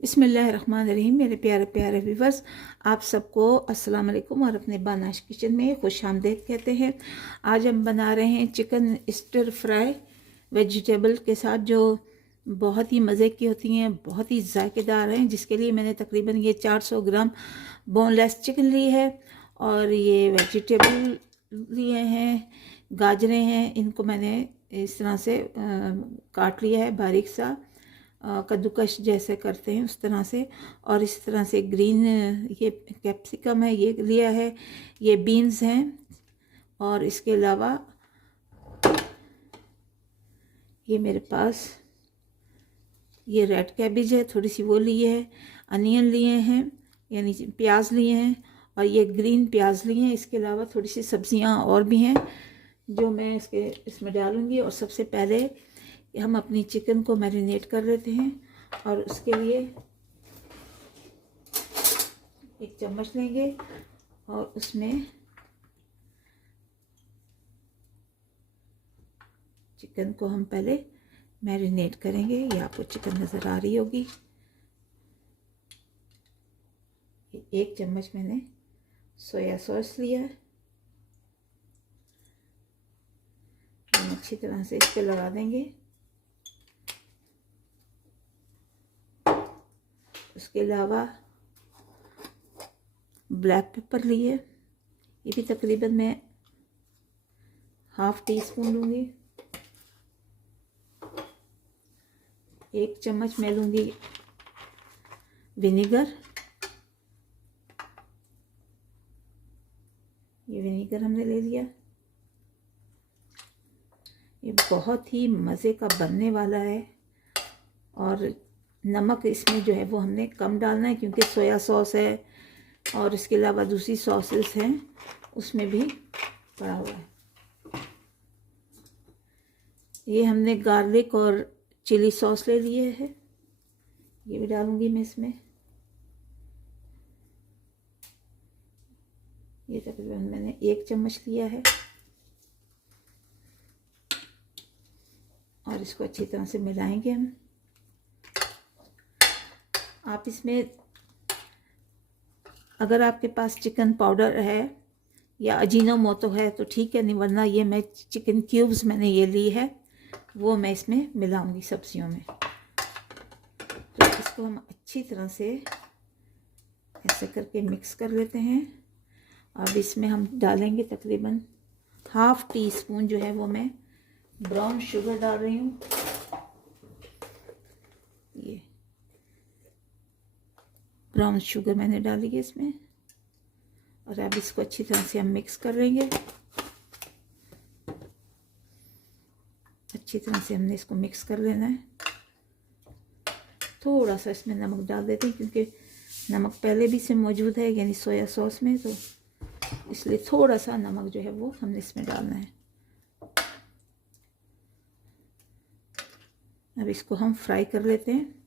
बिस्मिल्लाहिर्रहमानिर्रहीम। मेरे प्यारे प्यारे व्यूवर्स, आप सबको अस्सलाम वालेकुम और अपने बानाश किचन में खुश आमदीद कहते हैं। आज हम बना रहे हैं चिकन स्टर फ्राई वेजिटेबल के साथ, जो बहुत ही मज़े की होती हैं, बहुत ही जायकेदार हैं। जिसके लिए मैंने तकरीबन ये 400 ग्राम बोनलेस चिकन ली है और ये वेजिटेबल लिए हैं, गाजरें हैं। इनको मैंने इस तरह से काट लिया है बारीक सा, कद्दूकश जैसे करते हैं उस तरह से। और इस तरह से ग्रीन ये कैप्सिकम है, ये लिया है। ये बीन्स हैं और इसके अलावा ये मेरे पास ये रेड कैबिज है, थोड़ी सी वो लिए है। अनियन लिए हैं, यानी प्याज लिए हैं, और ये ग्रीन प्याज लिए हैं। इसके अलावा थोड़ी सी सब्जियां और भी हैं जो मैं इसमें डालूंगी। और सबसे पहले हम अपनी चिकन को मैरिनेट कर लेते हैं, और उसके लिए एक चम्मच लेंगे और उसमें चिकन को हम पहले मैरिनेट करेंगे। ये आपको चिकन नज़र आ रही होगी। एक चम्मच मैंने सोया सॉस लिया है, हम अच्छी तरह से इस पे लगा देंगे। उसके अलावा ब्लैक पेपर लिए, ये भी तकरीबन मैं ½ टी स्पून लूँगी। एक चम्मच मैं लूँगी विनेगर, ये विनेगर हमने ले लिया। ये बहुत ही मज़े का बनने वाला है। और नमक इसमें जो है वो हमने कम डालना है, क्योंकि सोया सॉस है और इसके अलावा दूसरी सॉसेस हैं उसमें भी पड़ा हुआ है। ये हमने गार्लिक और चिली सॉस ले लिए है, ये भी डालूंगी मैं इसमें। ये तकरीबन मैंने 1 चम्मच लिया है, और इसको अच्छी तरह से मिलाएंगे हम। आप इसमें अगर आपके पास चिकन पाउडर है या अजीनोमोटो है तो ठीक है, नहीं वरना ये मैं चिकन क्यूब्स मैंने ये ली है, वो मैं इसमें मिलाऊंगी सब्जियों में। तो इसको हम अच्छी तरह से ऐसे करके मिक्स कर लेते हैं। अब इसमें हम डालेंगे तकरीबन ½ टी स्पून जो है वो मैं ब्राउन शुगर डाल रही हूँ। ये ब्राउन शुगर मैंने डाली है इसमें, और अब इसको अच्छी तरह से हम मिक्स कर लेंगे। अच्छी तरह से हमने इसको मिक्स कर लेना है। थोड़ा सा इसमें नमक डाल देते हैं, क्योंकि नमक पहले भी से मौजूद है, यानी सोया सॉस में, तो इसलिए थोड़ा सा नमक जो है वो हमने इसमें डालना है। अब इसको हम फ्राई कर लेते हैं।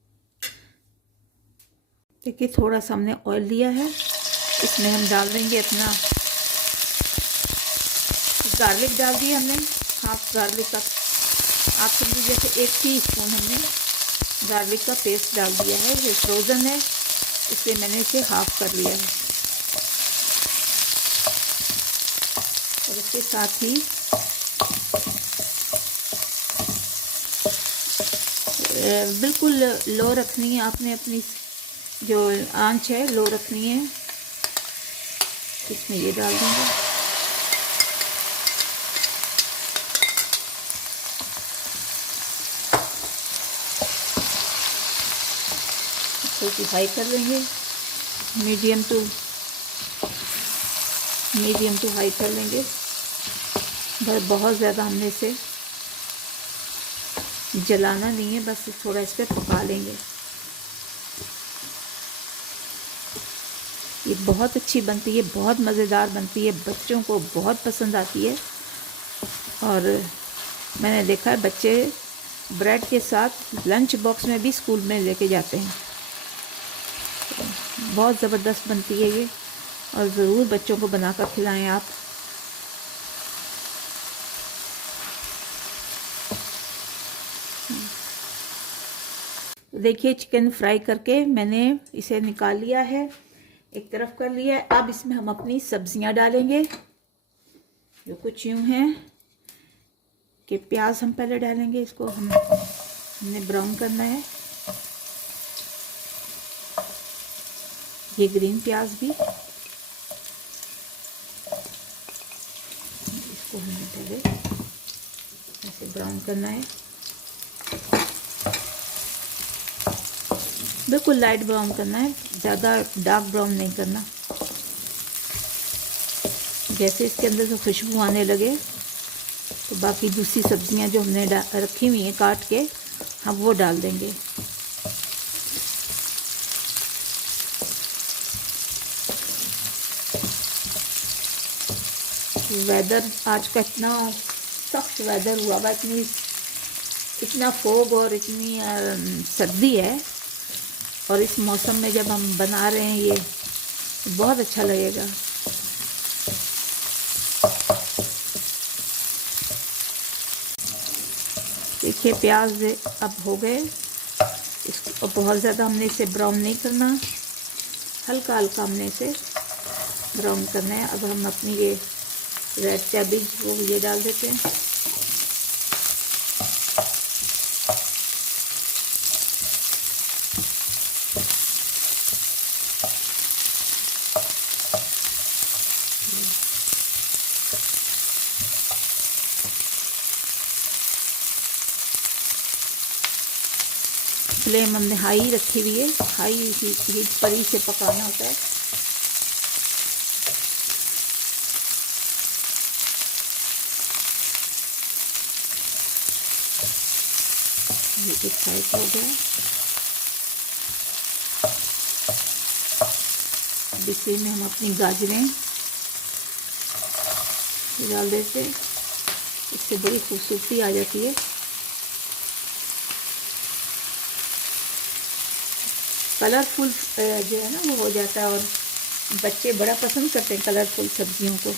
देखिए थोड़ा सा हमने ऑयल लिया है, इसमें हम डाल देंगे अपना गार्लिक डाल दिया हमने, ½ गार्लिक का, आप समझिए जैसे 1 टीस्पून हमने गार्लिक का पेस्ट डाल दिया है। ये फ्रोज़न है इसलिए मैंने इसे ½ कर लिया है। और इसके साथ ही बिल्कुल लो रखनी है आपने, अपनी जो आंच है लो रखनी है। इसमें ये डाल देंगे, इसको हाई कर लेंगे, मीडियम टू हाई कर लेंगे। बस बहुत ज़्यादा हमने इसे जलाना नहीं है, बस थोड़ा इस पर पका लेंगे। ये बहुत अच्छी बनती है, बहुत मज़ेदार बनती है, बच्चों को बहुत पसंद आती है। और मैंने देखा है बच्चे ब्रेड के साथ लंच बॉक्स में भी स्कूल में लेके जाते हैं। बहुत ज़बरदस्त बनती है ये, और ज़रूर बच्चों को बनाकर खिलाएं आप। देखिए चिकन फ्राई करके मैंने इसे निकाल लिया है, एक तरफ कर लिया है। अब इसमें हम अपनी सब्जियां डालेंगे, जो कुछ यूँ हैं कि प्याज हम पहले डालेंगे, इसको हमने ब्राउन करना है। ये ग्रीन प्याज भी, इसको हमने पहले ऐसे ब्राउन करना है, बिल्कुल लाइट ब्राउन करना है, ज़्यादा डार्क ब्राउन नहीं करना। जैसे इसके अंदर से खुशबू आने लगे तो बाकी दूसरी सब्जियां जो हमने रखी हुई हैं काट के, हम वो डाल देंगे। वेदर आज का इतना सख्त वेदर हुआ हुआ, इतना फोग और इतनी सर्दी है, और इस मौसम में जब हम बना रहे हैं ये बहुत अच्छा लगेगा। देखिए प्याज अब हो गए, इसको बहुत ज़्यादा हमने इसे ब्राउन नहीं करना, हल्का हल्का हमने इसे ब्राउन करना है। अब हम अपनी ये रेड कैबेज वो ये डाल देते हैं। फ्लेम हमने हाई रखी हुई है, हाई हीट पर ही से पकाना होता है। ये एक साइड हो गया, अब इसी में हम अपनी गाजरें डाल देते हैं, इससे बड़ी खूबसूरती आ जाती है। कलरफुल जो है ना वो हो जाता है, और बच्चे बड़ा पसंद करते हैं कलरफुल सब्जियों को।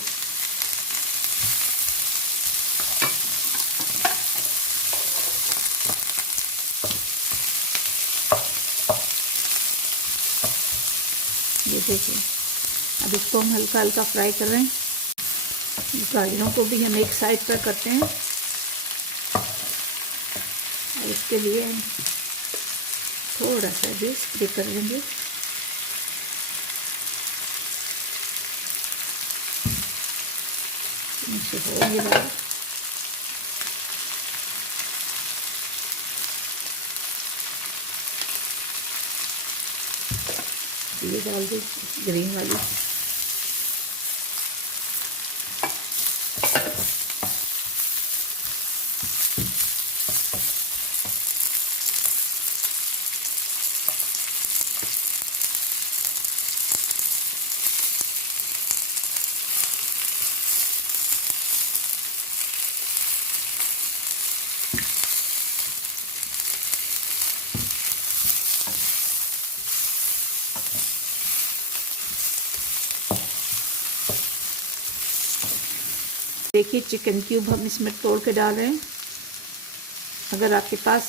ये देखिए, अब इसको हम हल्का हल्का फ्राई कर रहे हैं। गाजरों को भी हम एक साइड पर करते हैं, और इसके लिए हम थोड़ा सा भी स्प्रे कर लेंगे। नीचे हो गया, ये डाल दी ग्रीन वाली। देखिए चिकन क्यूब हम इसमें तोड़ के डाल रहे हैं। अगर आपके पास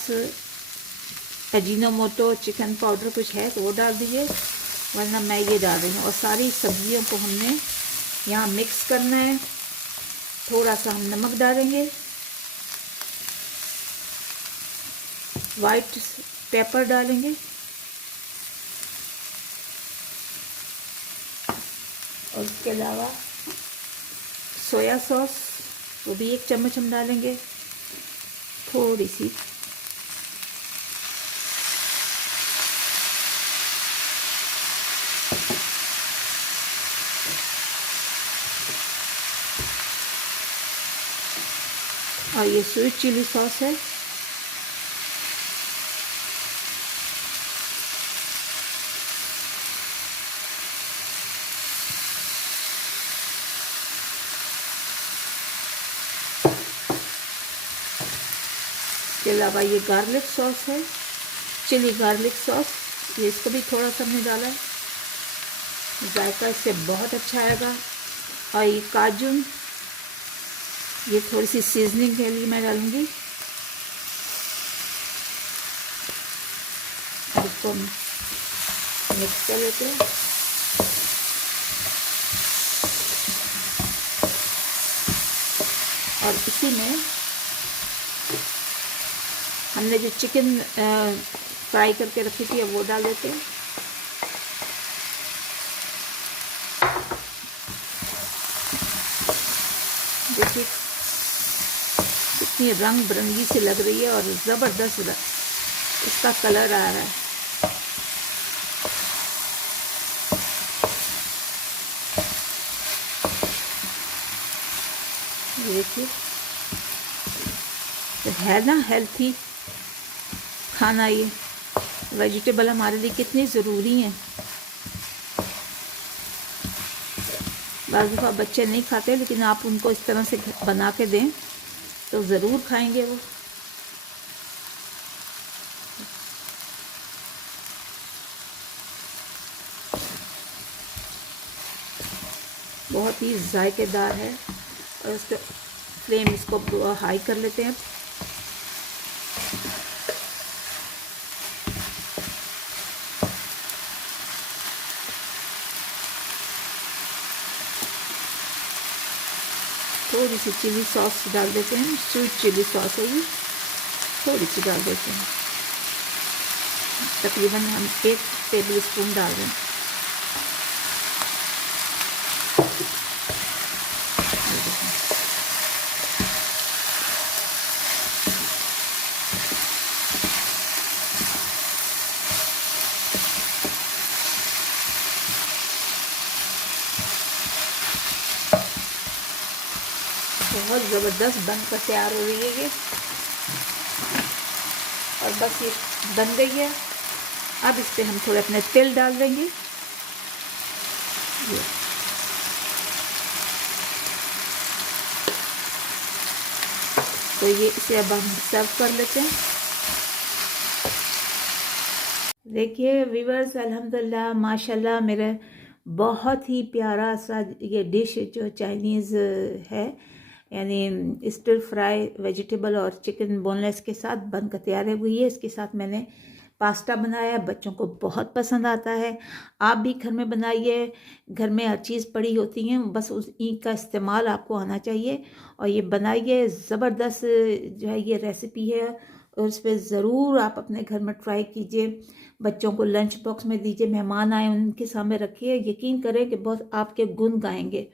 अजीनोमोटो चिकन पाउडर कुछ है तो वो डाल दीजिए, वरना मैं ये डाल रही हूँ। और सारी सब्जियों को हमने यहाँ मिक्स करना है। थोड़ा सा हम नमक डालेंगे, वाइट पेपर डालेंगे, और उसके अलावा सोया सॉस वो भी 1 चम्मच हम डालेंगे, थोड़ी सी। और ये स्वीट चिली सॉस है। इसके अलावा ये गार्लिक सॉस है, चिली गार्लिक सॉस, ये इसको भी थोड़ा सा हमने डाला है, जायका इससे बहुत अच्छा आएगा। और ये काजू, ये थोड़ी सी सीजनिंग के लिए मैं डालूंगी। इसको हम मिक्स कर लेते हैं। और इसी में हमने जो चिकन फ्राई करके रखी थी अब वो डाल देते हैं। देखिए कितनी रंग बिरंगी सी लग रही है और ज़बरदस्त इसका कलर आ रहा है। देखिए तो है ना हेल्थी खाना, ये वेजिटेबल हमारे लिए कितनी ज़रूरी हैं। बाज़ दफ़ा बच्चे नहीं खाते, लेकिन आप उनको इस तरह से बना के दें तो ज़रूर खाएंगे वो। बहुत ही जायकेदार है। और इसका फ्लेम इसको हाई कर लेते हैं। थोड़ी सी चिली सॉस डाल देते हैं, स्वीट चिली सॉस होगी, थोड़ी सी डाल देते हैं। तकरीबन हम 1 टेबल स्पून डाल दें। बहुत ज़बरदस्त बनकर तैयार हो रही है ये, और बस ये बन गई है। अब इस पर हम थोड़े अपने तेल डाल देंगे। ये तो ये इसे अब हम सर्व कर लेते हैं। देखिए व्यूअर्स, अल्हम्दुलिल्लाह माशाल्लाह, मेरा बहुत ही प्यारा सा ये डिश जो चाइनीज़ है, यानी स्टिर फ्राई वेजिटेबल और चिकन बोनलेस के साथ बनकर तैयार हुई है। इसके साथ मैंने पास्ता बनाया, बच्चों को बहुत पसंद आता है। आप भी घर में बनाइए, घर में हर चीज़ पड़ी होती हैं, बस उस ईंट का इस्तेमाल आपको आना चाहिए। और ये बनाइए, ज़बरदस्त जो है ये रेसिपी है, और इस पर ज़रूर आप अपने घर में ट्राई कीजिए। बच्चों को लंच बॉक्स में दीजिए, मेहमान आए उनके सामने रखिए, यकीन करें कि बहुत आपके गुण गाएंगे।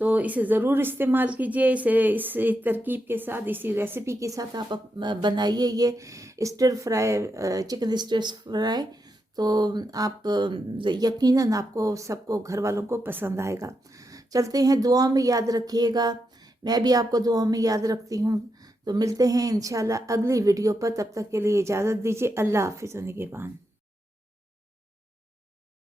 तो इसे ज़रूर इस्तेमाल कीजिए। इस तरकीब के साथ, इसी रेसिपी के साथ आप बनाइए ये stir fry, chicken stir fry. तो आप यकीनन आपको सबको, घर वालों को पसंद आएगा। चलते हैं, दुआ में याद रखिएगा, मैं भी आपको दुआ में याद रखती हूँ। तो मिलते हैं इंशाल्लाह अगली वीडियो पर, तब तक के लिए इजाज़त दीजिए। अल्लाह हाफिज़। निगहबान।